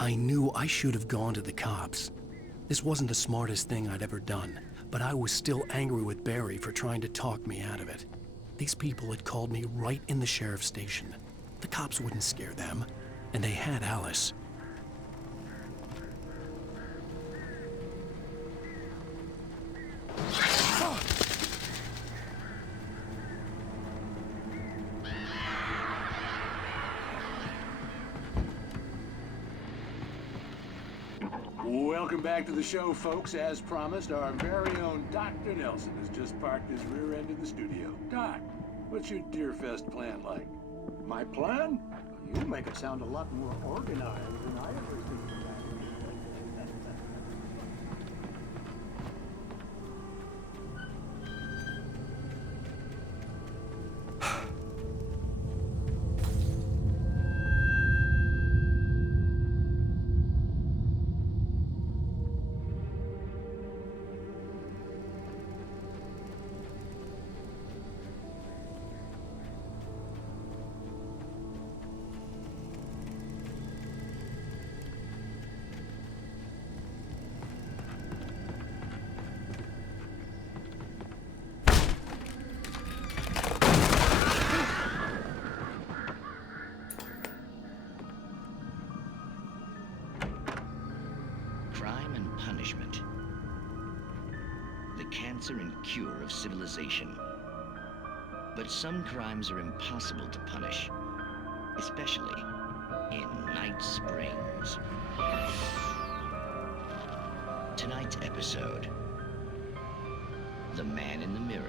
I knew I should have gone to the cops. This wasn't the smartest thing I'd ever done, but I was still angry with Barry for trying to talk me out of it. These people had called me right in the sheriff's station. The cops wouldn't scare them, and they had Alice. Welcome back to the show, folks. As promised, our very own Dr. Nelson has just parked his rear end in the studio. Doc, what's your Deerfest plan like? My plan? You make it sound a lot more organized than I ever think. Crime and punishment. The cancer and cure of civilization. But some crimes are impossible to punish, especially in Night Springs. Tonight's episode, The Man in the Mirror.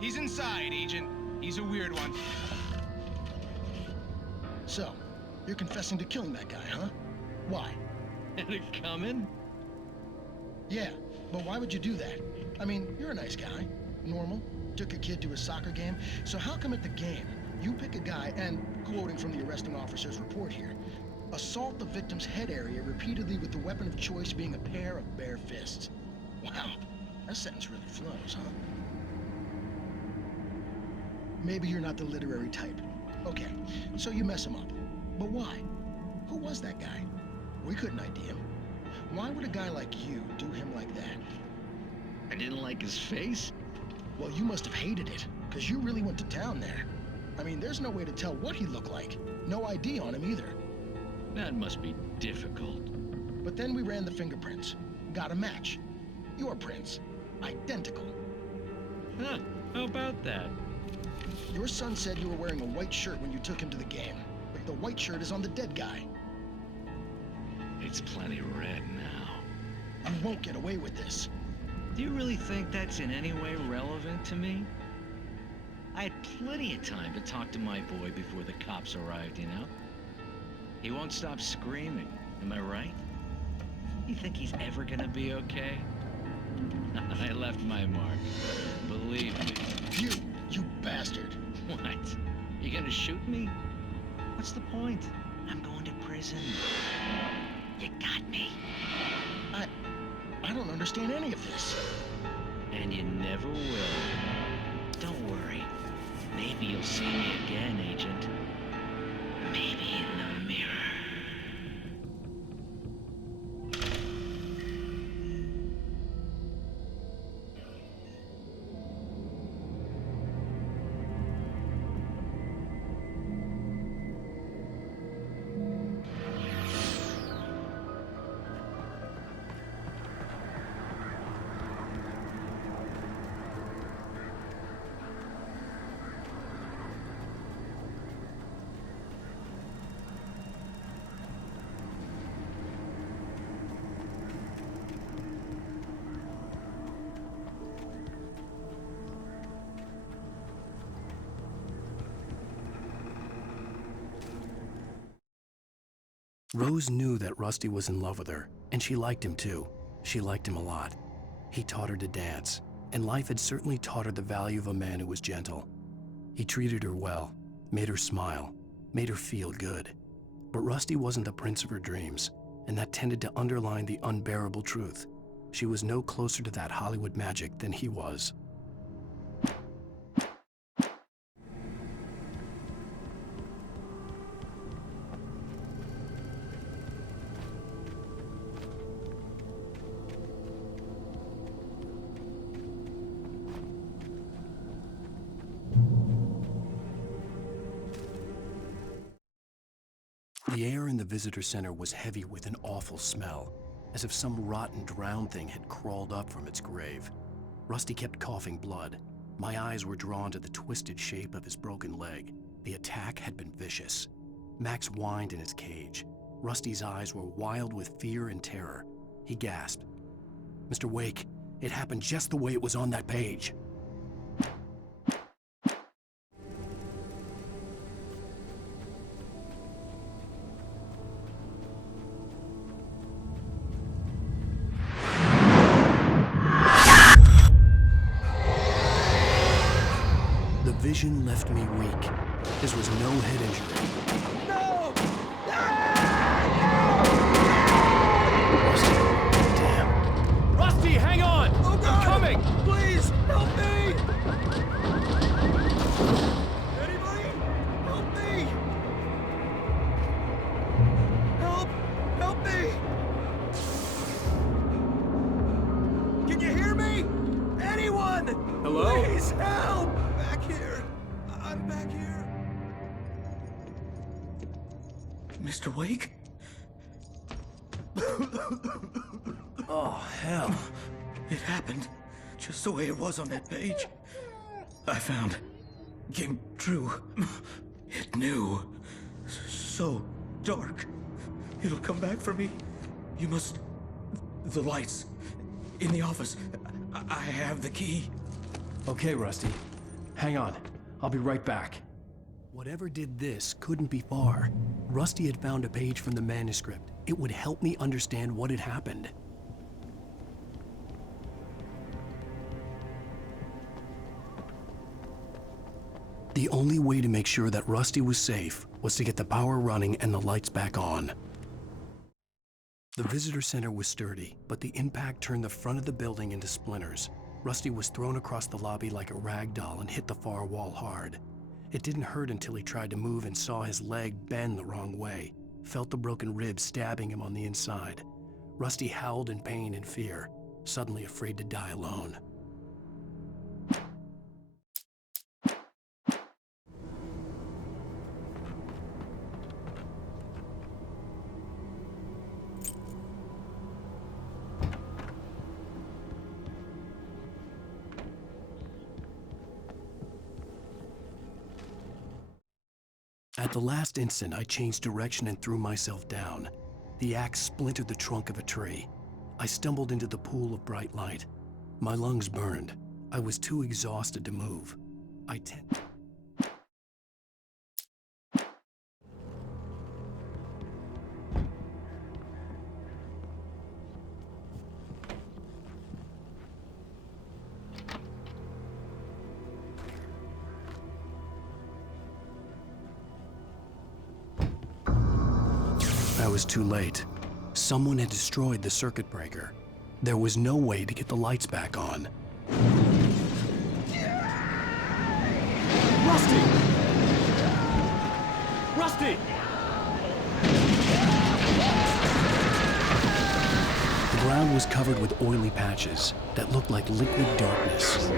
He's inside, Agent. He's a weird one. So, you're confessing to killing that guy, huh? Why? Had it coming? Yeah, but why would you do that? I mean, you're a nice guy. Normal. Took your kid to a soccer game. So how come at the game, you pick a guy and, quoting from the arresting officer's report here, assault the victim's head area repeatedly with the weapon of choice being a pair of bare fists? Wow, that sentence really flows, huh? Maybe you're not the literary type. Okay, so you mess him up. But why? Who was that guy? We couldn't ID him. Why would a guy like you do him like that? I didn't like his face? Well, you must have hated it, because you really went to town there. I mean, there's no way to tell what he looked like. No ID on him either. That must be difficult. But then we ran the fingerprints. Got a match. Your prints. Identical. Huh, how about that? Your son said you were wearing a white shirt when you took him to the game. But the white shirt is on the dead guy. It's plenty red now. You won't get away with this. Do you really think that's in any way relevant to me? I had plenty of time to talk to my boy before the cops arrived, you know? He won't stop screaming, am I right? You think he's ever gonna be okay? I left my mark, believe me. You bastard. What? You gonna shoot me? What's the point? I'm going to prison. You got me. I don't understand any of this. And you never will. Don't worry. Maybe you'll see me again, Agent. Maybe in the mirror. Rose knew that Rusty was in love with her, and she liked him too. She liked him a lot. He taught her to dance, and life had certainly taught her the value of a man who was gentle. He treated her well, made her smile, made her feel good. But Rusty wasn't the prince of her dreams, and that tended to underline the unbearable truth. She was no closer to that Hollywood magic than he was. The air in the visitor center was heavy with an awful smell, as if some rotten drowned thing had crawled up from its grave. Rusty kept coughing blood. My eyes were drawn to the twisted shape of his broken leg. The attack had been vicious. Max whined in his cage. Rusty's eyes were wild with fear and terror. He gasped. "Mr. Wake, it happened just the way it was on that page." The vision left me weak. This was no head injury. Rusty, damn. Rusty, hang on! Oh, God. I'm coming! Please, help me! Anybody? Help me! Help me! Can you hear me? Anyone? Hello? Please, help! Back here. I'm back here. Mr. Wake? Oh, hell. It happened just the way it was on that page. I found. Came true. It knew. So dark. It'll come back for me. You must... The lights. In the office. I have the key. Okay, Rusty. Hang on. I'll be right back. Whatever did this couldn't be far. Rusty had found a page from the manuscript. It would help me understand what had happened. The only way to make sure that Rusty was safe was to get the power running and the lights back on. The visitor center was sturdy, but the impact turned the front of the building into splinters. Rusty was thrown across the lobby like a rag doll and hit the far wall hard. It didn't hurt until he tried to move and saw his leg bend the wrong way, felt the broken rib stabbing him on the inside. Rusty howled in pain and fear, suddenly afraid to die alone. At the last instant, I changed direction and threw myself down. The axe splintered the trunk of a tree. I stumbled into the pool of bright light. My lungs burned. I was too exhausted to move. I was too late. Someone had destroyed the circuit breaker. There was no way to get the lights back on. Rusty! Rusty! The ground was covered with oily patches that looked like liquid darkness.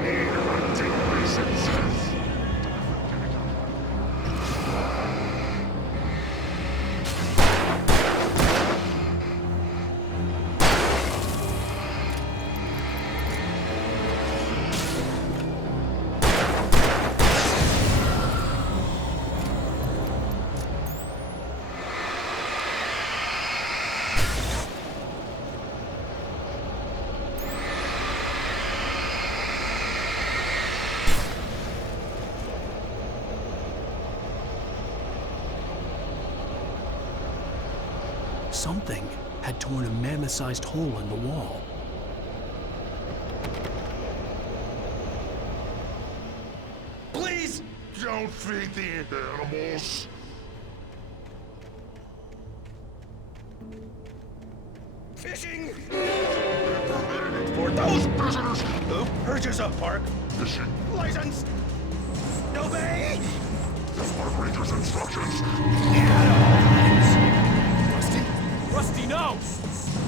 Something had torn a mammoth-sized hole in the wall. Please don't feed the animals. Fishing! For those prisoners who purchase a park Fishing. license. Obey! Park Ranger's instructions. Rusty, no!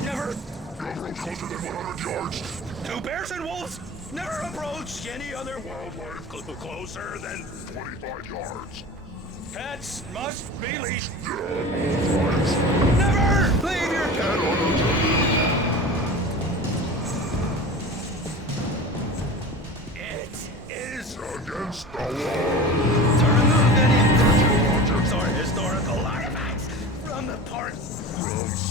Never. Go closer than 100 yards. To bears and wolves, never approach any other wildlife closer than 25 yards. Pets must be leashed. Yeah, Never leave your pet unattended. It is against the law. to remove any objects or historical artifacts from the park. Gross.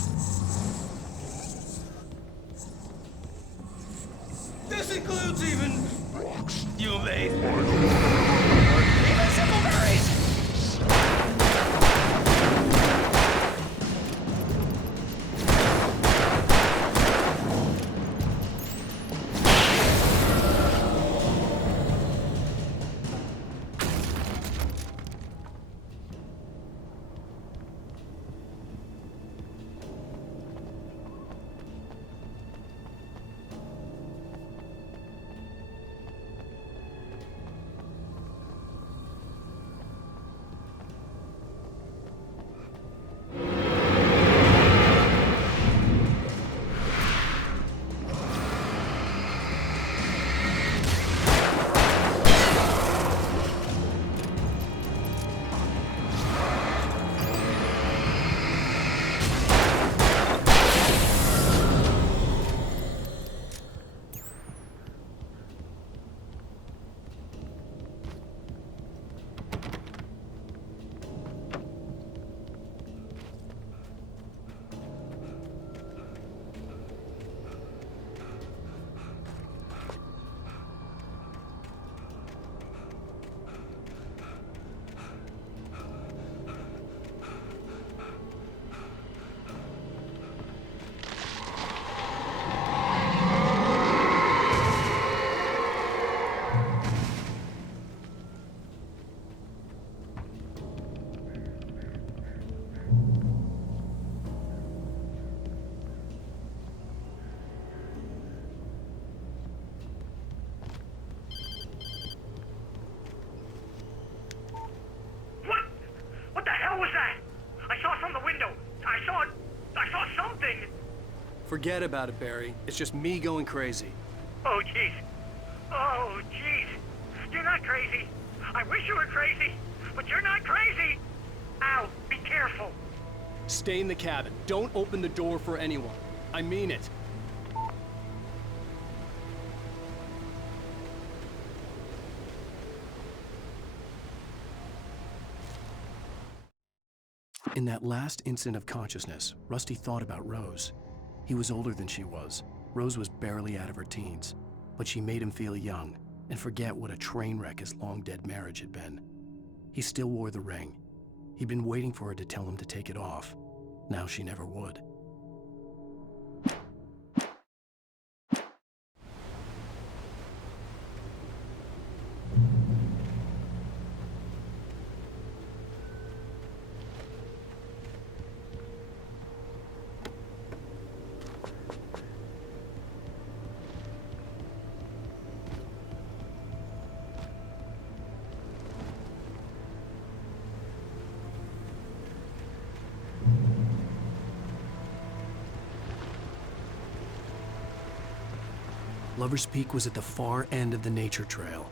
This includes even Rocks. you made. Michael. Even simple berries. What the hell was that? I saw it from the window. I saw something. Forget about it, Barry. It's just me going crazy. Oh, jeez. Oh, jeez. You're not crazy. I wish you were crazy, but you're not crazy. Ow, be careful. Stay in the cabin. Don't open the door for anyone. I mean it. In that last instant of consciousness, Rusty thought about Rose. He was older than she was. Rose was barely out of her teens, but she made him feel young and forget what a train wreck his long-dead marriage had been. He still wore the ring. He'd been waiting for her to tell him to take it off. Now she never would. Lover's Peak was at the far end of the nature trail.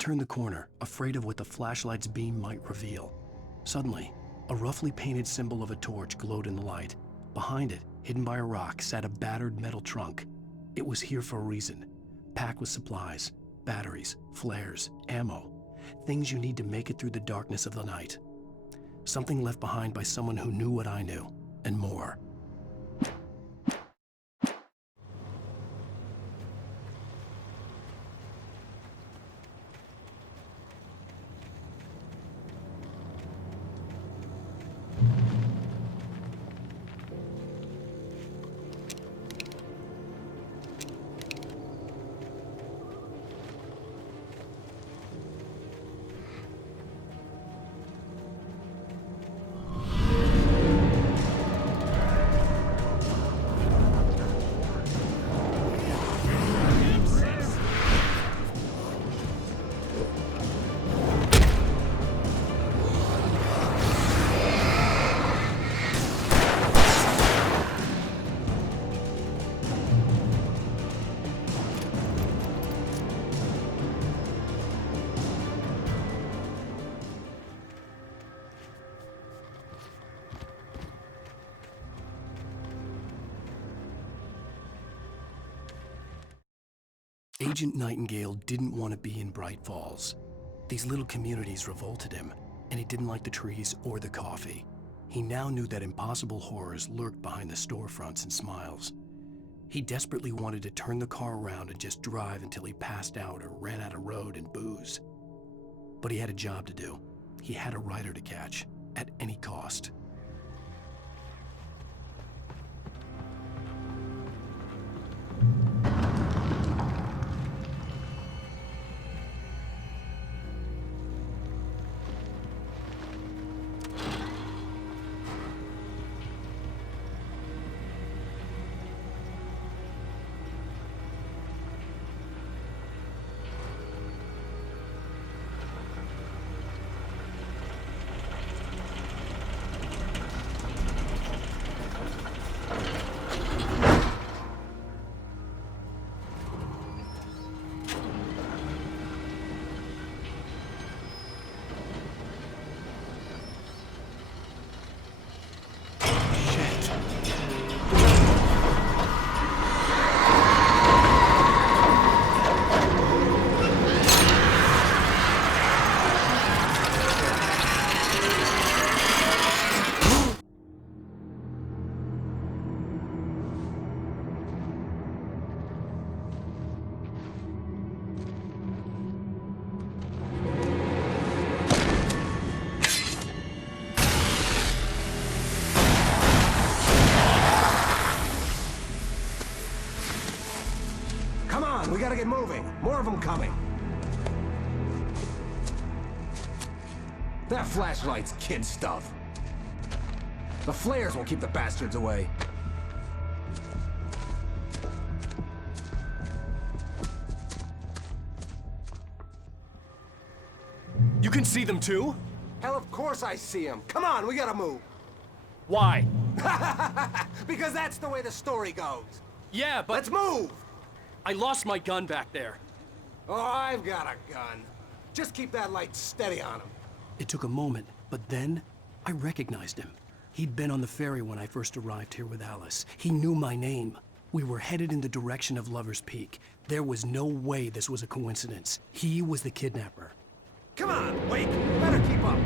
turned the corner, afraid of what the flashlight's beam might reveal. Suddenly, a roughly painted symbol of a torch glowed in the light. Behind it, hidden by a rock, sat a battered metal trunk. It was here for a reason, packed with supplies, batteries, flares, ammo, things you need to make it through the darkness of the night. Something left behind by someone who knew what I knew, and more. Agent Nightingale didn't want to be in Bright Falls. These little communities revolted him, and he didn't like the trees or the coffee. He now knew that impossible horrors lurked behind the storefronts and smiles. He desperately wanted to turn the car around and just drive until he passed out or ran out of road and booze. But he had a job to do. He had a rider to catch, at any cost. We gotta get moving. More of them coming. That flashlight's kid stuff. The flares won't keep the bastards away. You can see them too? Hell, of course I see them. Come on, we gotta move. Why? Because that's the way the story goes. Yeah, but... Let's move! I lost my gun back there. Oh, I've got a gun. Just keep that light steady on him. It took a moment, but then I recognized him. He'd been on the ferry when I first arrived here with Alice. He knew my name. We were headed in the direction of Lover's Peak. There was no way this was a coincidence. He was the kidnapper. Come on, Wake! Better keep up!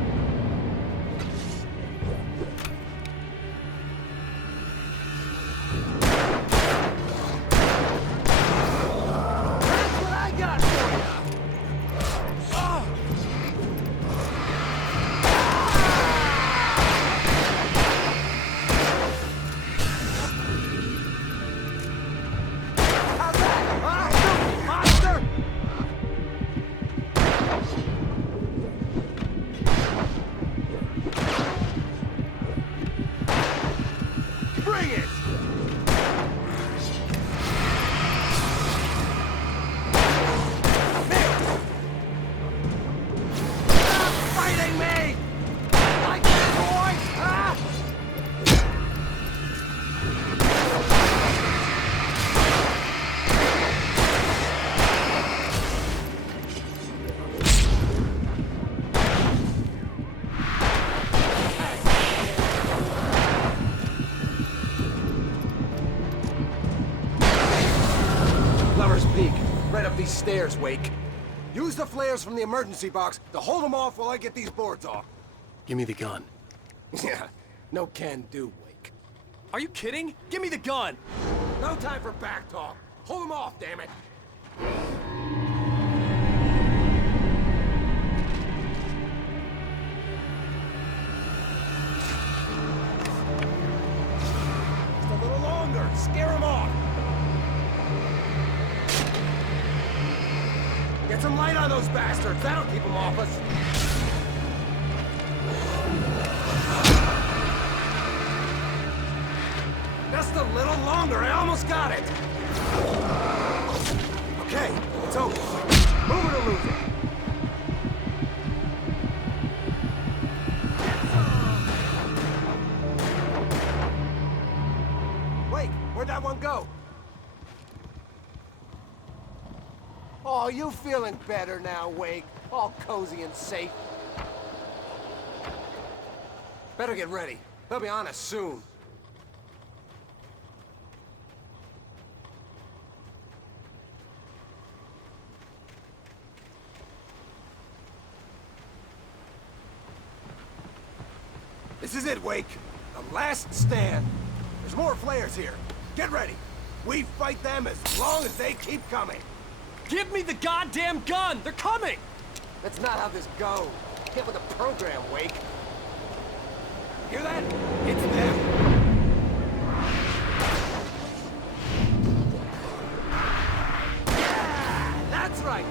stairs, Wake. Use the flares from the emergency box to hold them off while I get these boards off. Give me the gun. Yeah, no can do, Wake. Are you kidding? Give me the gun! No time for back talk. Hold them off, damn it. Just a little longer. Scare them off. Get some light on those bastards. That'll keep them off us. Just a little longer. I almost got it. Okay, it's over. Move it or lose it. Wait, where'd that one go? Oh, you feeling better now, Wake? All cozy and safe. Better get ready. They'll be on us soon. This is it, Wake. The last stand. There's more flares here. Get ready. We fight them as long as they keep coming. Give me the goddamn gun! They're coming! That's not how this goes. Get with the program, Wake. Hear that? It's them. Yeah! That's right.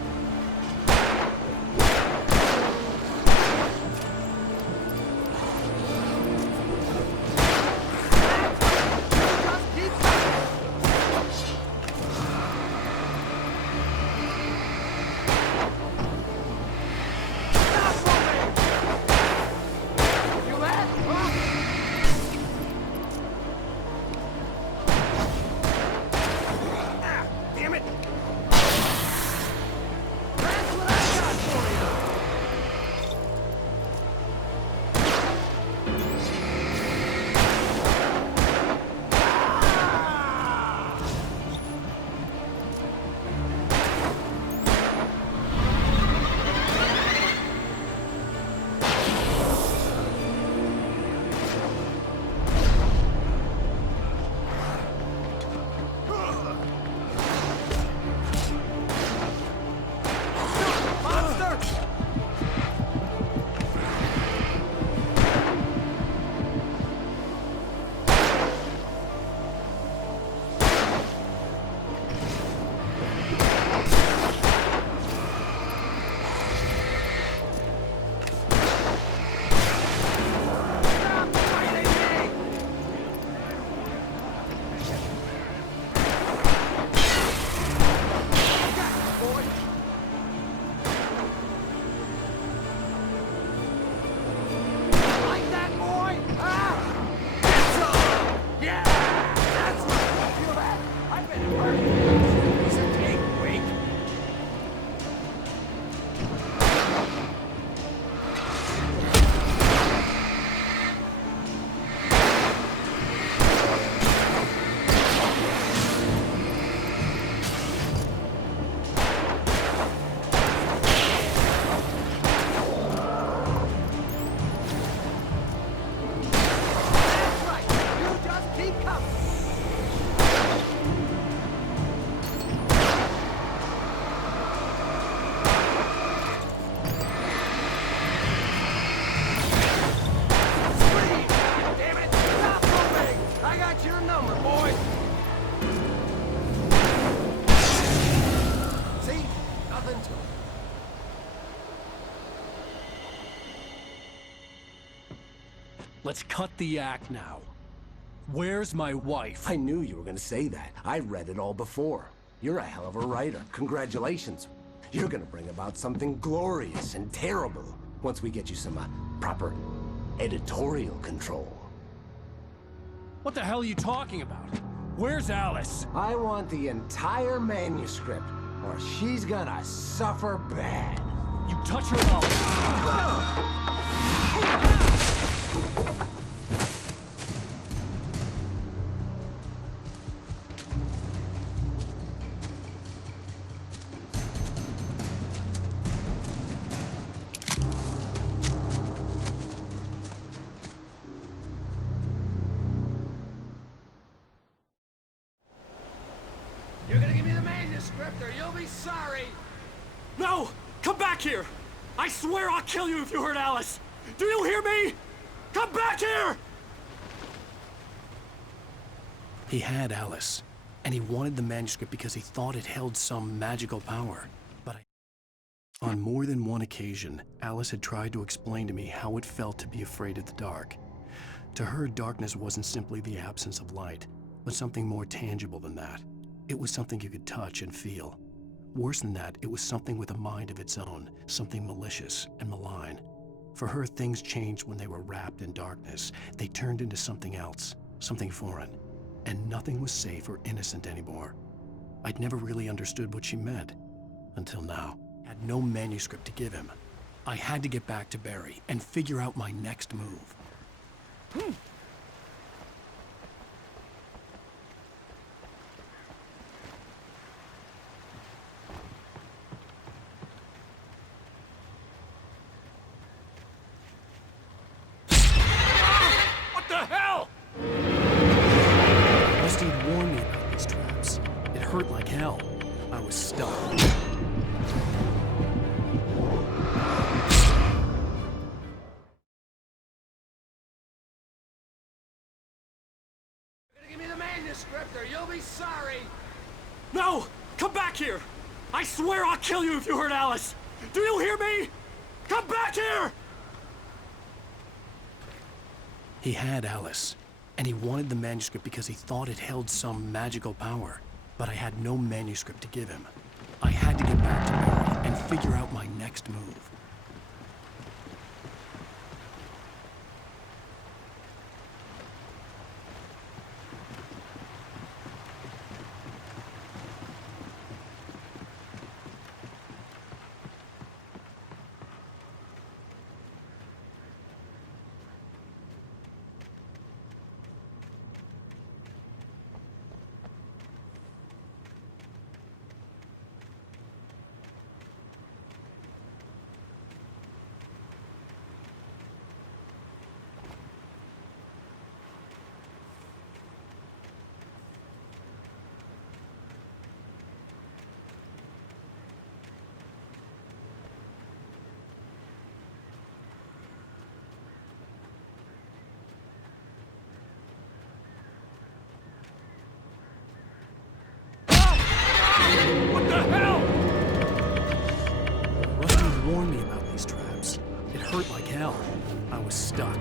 Let's cut the act now. Where's my wife? I knew you were gonna say that. I read it all before. You're a hell of a writer. Congratulations. You're gonna bring about something glorious and terrible once we get you some proper editorial control. What the hell are you talking about? Where's Alice? I want the entire manuscript, or she's gonna suffer bad. You touch her up. manuscript or you'll be sorry! No! Come back here! I swear I'll kill you if you hurt Alice! Do you hear me? Come back here! He had Alice, and he wanted the manuscript because he thought it held some magical power. But on more than one occasion, Alice had tried to explain to me how it felt to be afraid of the dark. To her, darkness wasn't simply the absence of light, but something more tangible than that. It was something you could touch and feel. Worse than that, it was something with a mind of its own, something malicious and malign. For her, things changed when they were wrapped in darkness. They turned into something else, something foreign, and nothing was safe or innocent anymore. I'd never really understood what she meant, until now. I had no manuscript to give him. I had to get back to Barry and figure out my next move. What the hell? Rusty had warned me about these traps. It hurt like hell. I was stuck. Give me the manuscript or you'll be sorry! No! Come back here! I swear I'll kill you if you hurt Alice! Do you hear me? Come back here! He had Alice, and he wanted the manuscript because he thought it held some magical power. But I had no manuscript to give him. I had to get back to Barry and figure out my next move. What the hell? Rusty had warned me about these traps. It hurt like hell. I was stuck.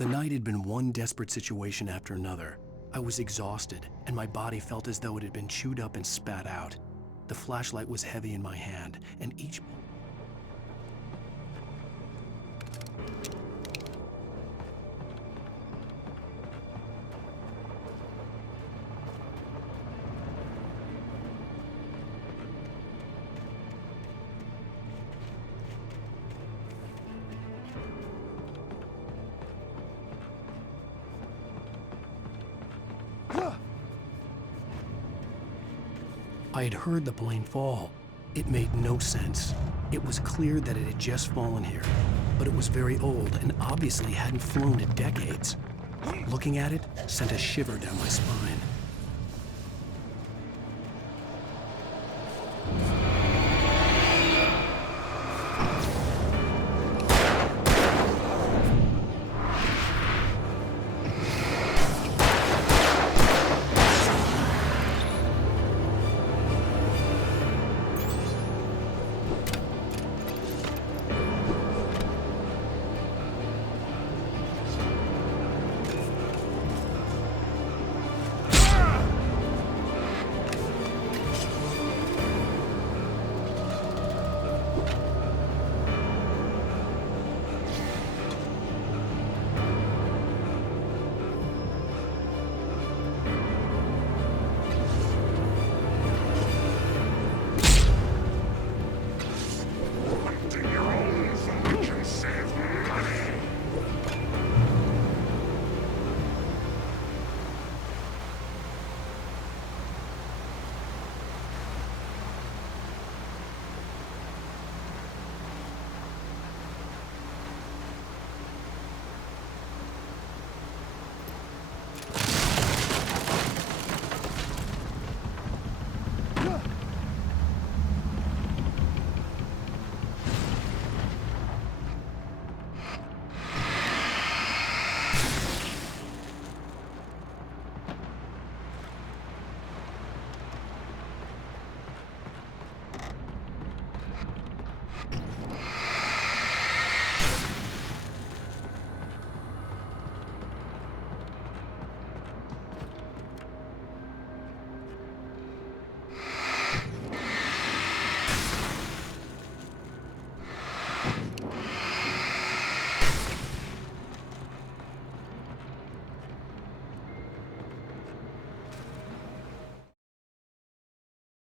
The night had been one desperate situation after another. I was exhausted, and my body felt as though it had been chewed up and spat out. The flashlight was heavy in my hand, and each... I had heard the plane fall. It made no sense. It was clear that it had just fallen here, but it was very old and obviously hadn't flown in decades. Looking at it sent a shiver down my spine.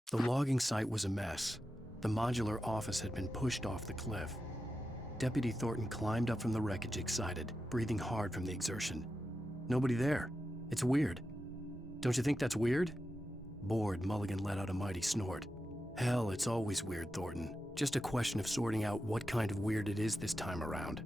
The logging site was a mess. The modular office had been pushed off the cliff. Deputy Thornton climbed up from the wreckage excited, breathing hard from the exertion. Nobody there. It's weird. Don't you think that's weird? Bored, Mulligan let out a mighty snort. Hell, it's always weird, Thornton. Just a question of sorting out what kind of weird it is this time around.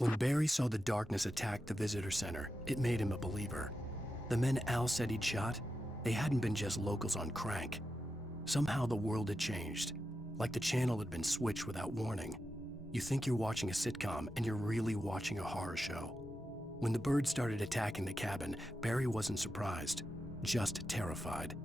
When Barry saw the darkness attack the visitor center, it made him a believer. The men Al said he'd shot, they hadn't been just locals on crank. Somehow the world had changed, like the channel had been switched without warning. You think you're watching a sitcom, and you're really watching a horror show. When the birds started attacking the cabin, Barry wasn't surprised, just terrified.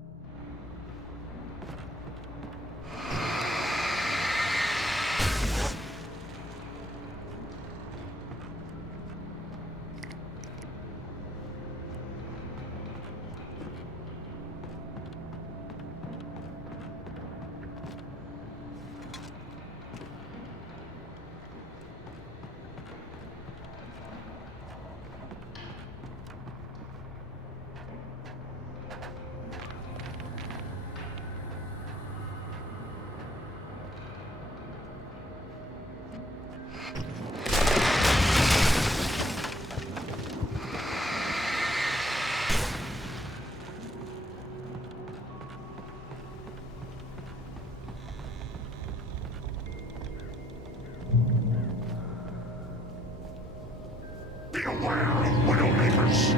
Beware of Widowmakers!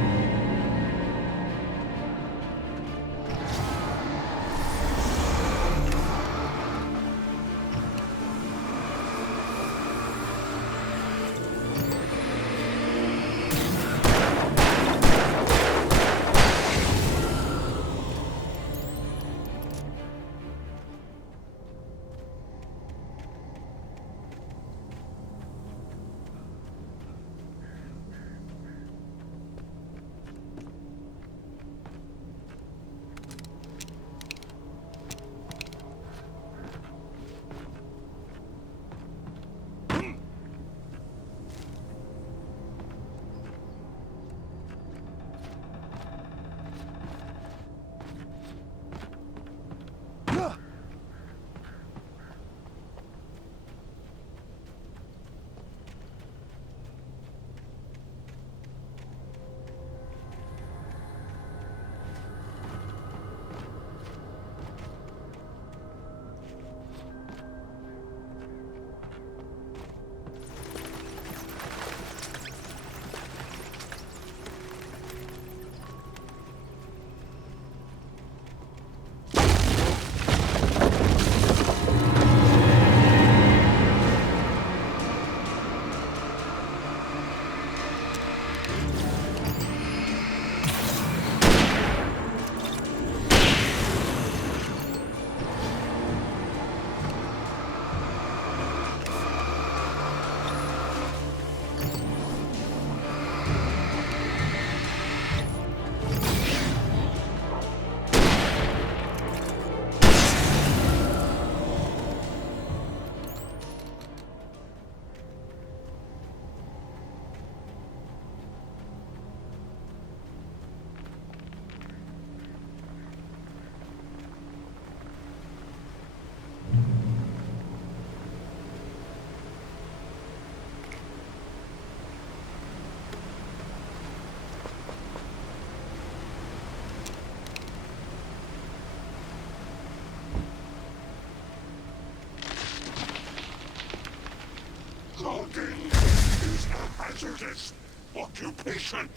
Logging is a hazardous occupation.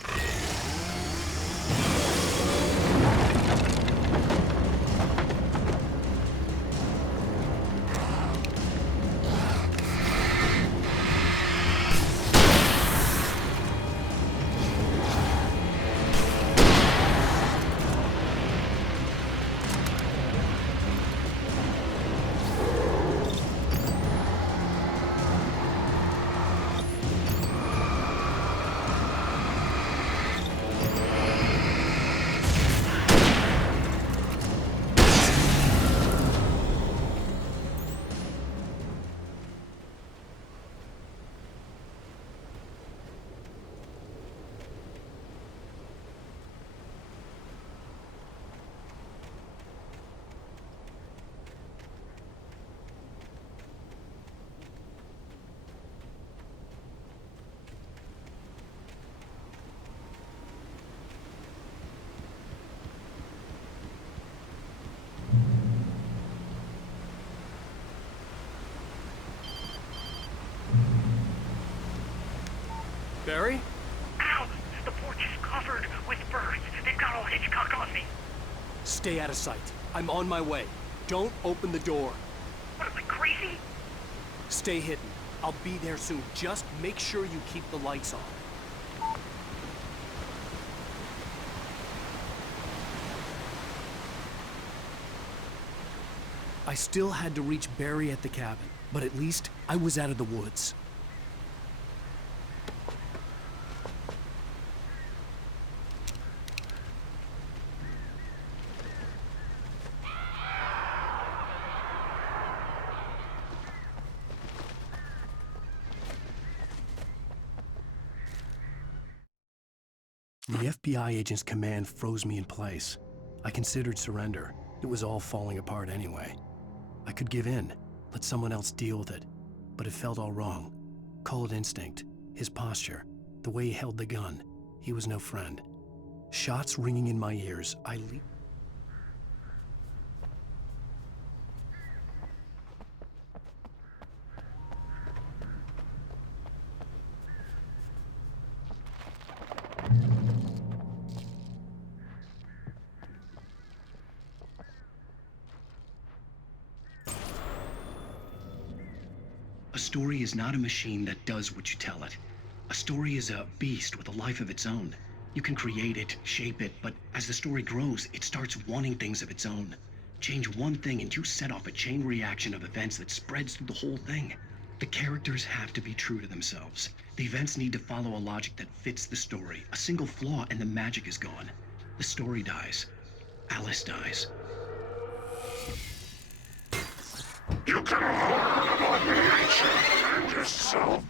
Barry? Ow! The porch is covered with birds. They've got all Hitchcock on me. Stay out of sight. I'm on my way. Don't open the door. What am I, crazy? Stay hidden. I'll be there soon. Just make sure you keep the lights on. I still had to reach Barry at the cabin, but at least I was out of the woods. The FBI agent's command froze me in place. I considered surrender. It was all falling apart anyway. I could give in, let someone else deal with it, but it felt all wrong. Call it instinct, his posture, the way he held the gun. He was no friend. Shots ringing in my ears, I leaped. story is not a machine that does what you tell it. A story is a beast with a life of its own. You can create it, shape it, but as the story grows, it starts wanting things of its own. Change one thing and you set off a chain reaction of events that spreads through the whole thing. The characters have to be true to themselves. The events need to follow a logic that fits the story. A single flaw and the magic is gone. The story dies. Alice dies. You can learn about nature and yourself.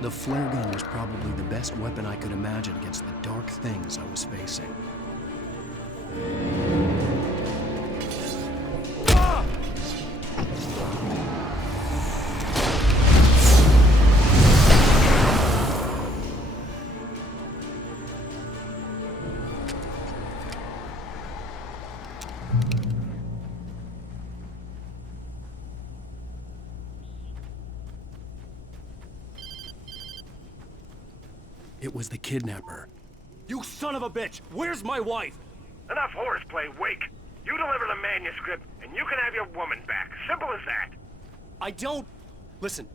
The flare gun was probably the best weapon I could imagine against the dark things I was facing. It was the kidnapper. You son of a bitch! Where's my wife? Enough horseplay, Wake. You deliver the manuscript, and you can have your woman back. Simple as that. I don't... Listen.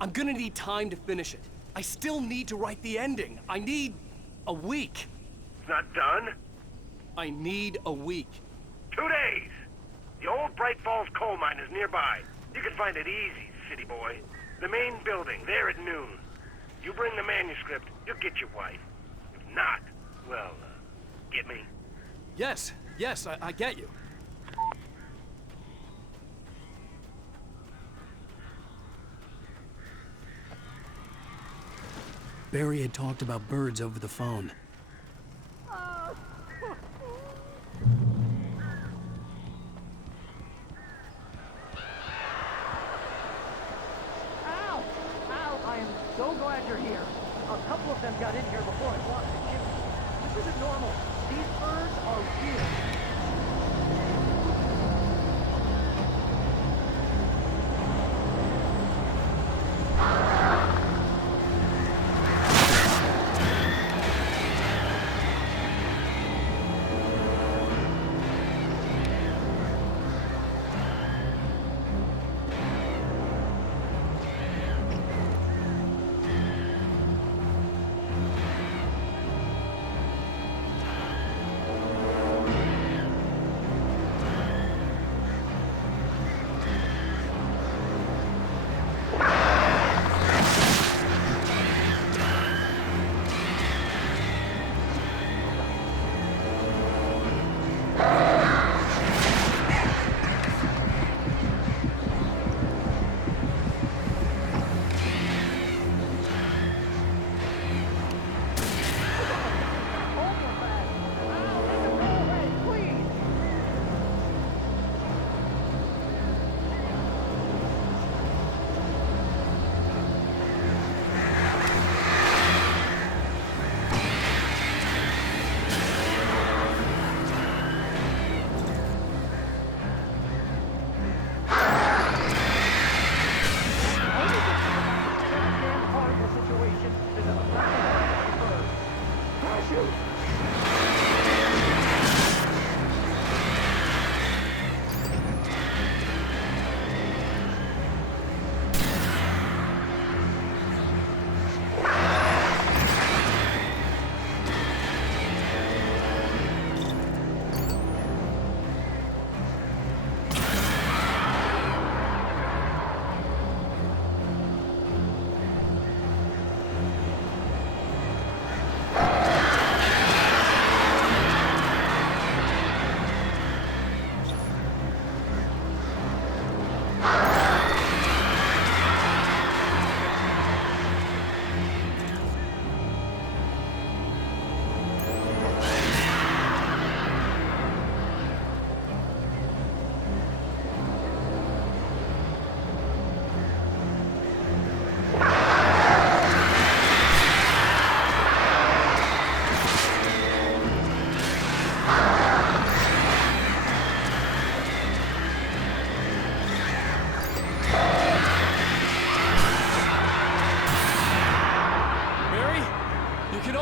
I'm gonna need time to finish it. I still need to write the ending. I need... a week. It's not done? I need a week. 2 days. The old Bright Falls coal mine is nearby. You can find it easy, city boy. The main building, there at noon. You bring the manuscript, you'll get your wife. If not, well, get me? Yes, I get you. Barry had talked about birds over the phone. I am so glad you're here. A couple of them got in here before I blocked the chimney. This isn't normal. These birds are real.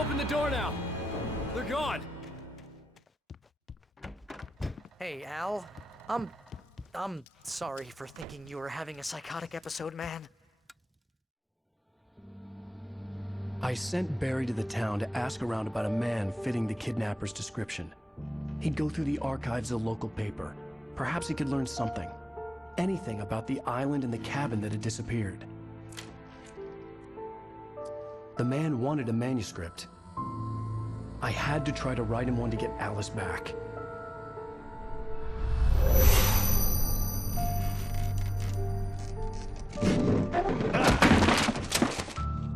open the door now. They're gone. Hey, Al. I'm sorry for thinking you were having a psychotic episode, man. I sent Barry to the town to ask around about a man fitting the kidnapper's description. He'd go through the archives of the local paper. Perhaps he could learn something. Anything about the island and the cabin that had disappeared. The man wanted a manuscript. I had to try to write him one to get Alice back.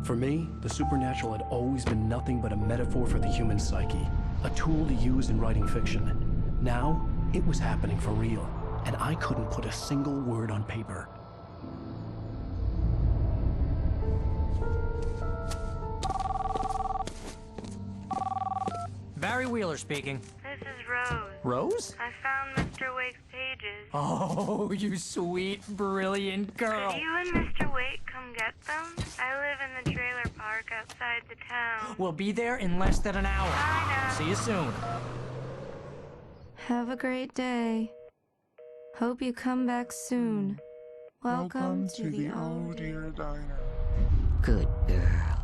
For me, the supernatural had always been nothing but a metaphor for the human psyche, a tool to use in writing fiction. Now, it was happening for real, and I couldn't put a single word on paper. Barry Wheeler speaking. This is Rose. Rose? I found Mr. Wake's pages. Oh, you sweet, brilliant girl. Could you and Mr. Wake come get them? I live in the trailer park outside the town. We'll be there in less than an hour. I know. See you soon. Have a great day. Hope you come back soon. Welcome to the Oh Dear Diner. Good girl.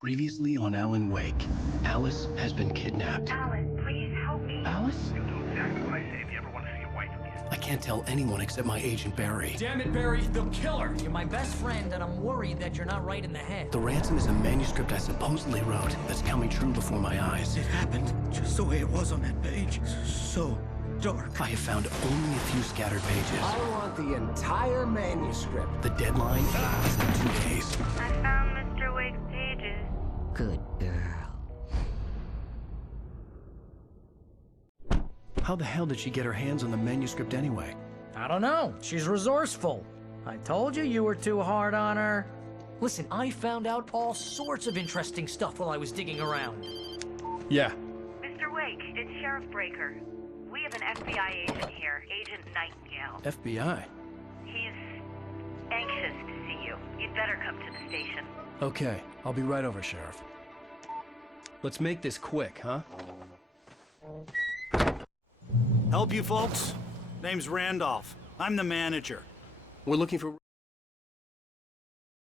Previously on Alan Wake, Alice has been kidnapped. Alan, please help me. Alice? You'll do exactly what I say if you ever want to see your wife again. I can't tell anyone except my agent Barry. Damn it, Barry, they'll kill her. You're my best friend, and I'm worried that you're not right in the head. The ransom is a manuscript I supposedly wrote that's coming true before my eyes. It happened just the way it was on that page. So dark. I have found only a few scattered pages. I want the entire manuscript. The deadline is in 2 days. I found Mr. Wake's pages. Good girl. How the hell did she get her hands on the manuscript anyway? I don't know. She's resourceful. I told you you were too hard on her. Listen, I found out all sorts of interesting stuff while I was digging around. Yeah. Mr. Wake, it's Sheriff Breaker. We have an FBI agent here, Agent Nightingale. FBI? He's anxious to see you. You'd better come to the station. Okay, I'll be right over, Sheriff. Let's make this quick, huh? Help you folks? Name's Randolph. I'm the manager. We're looking for...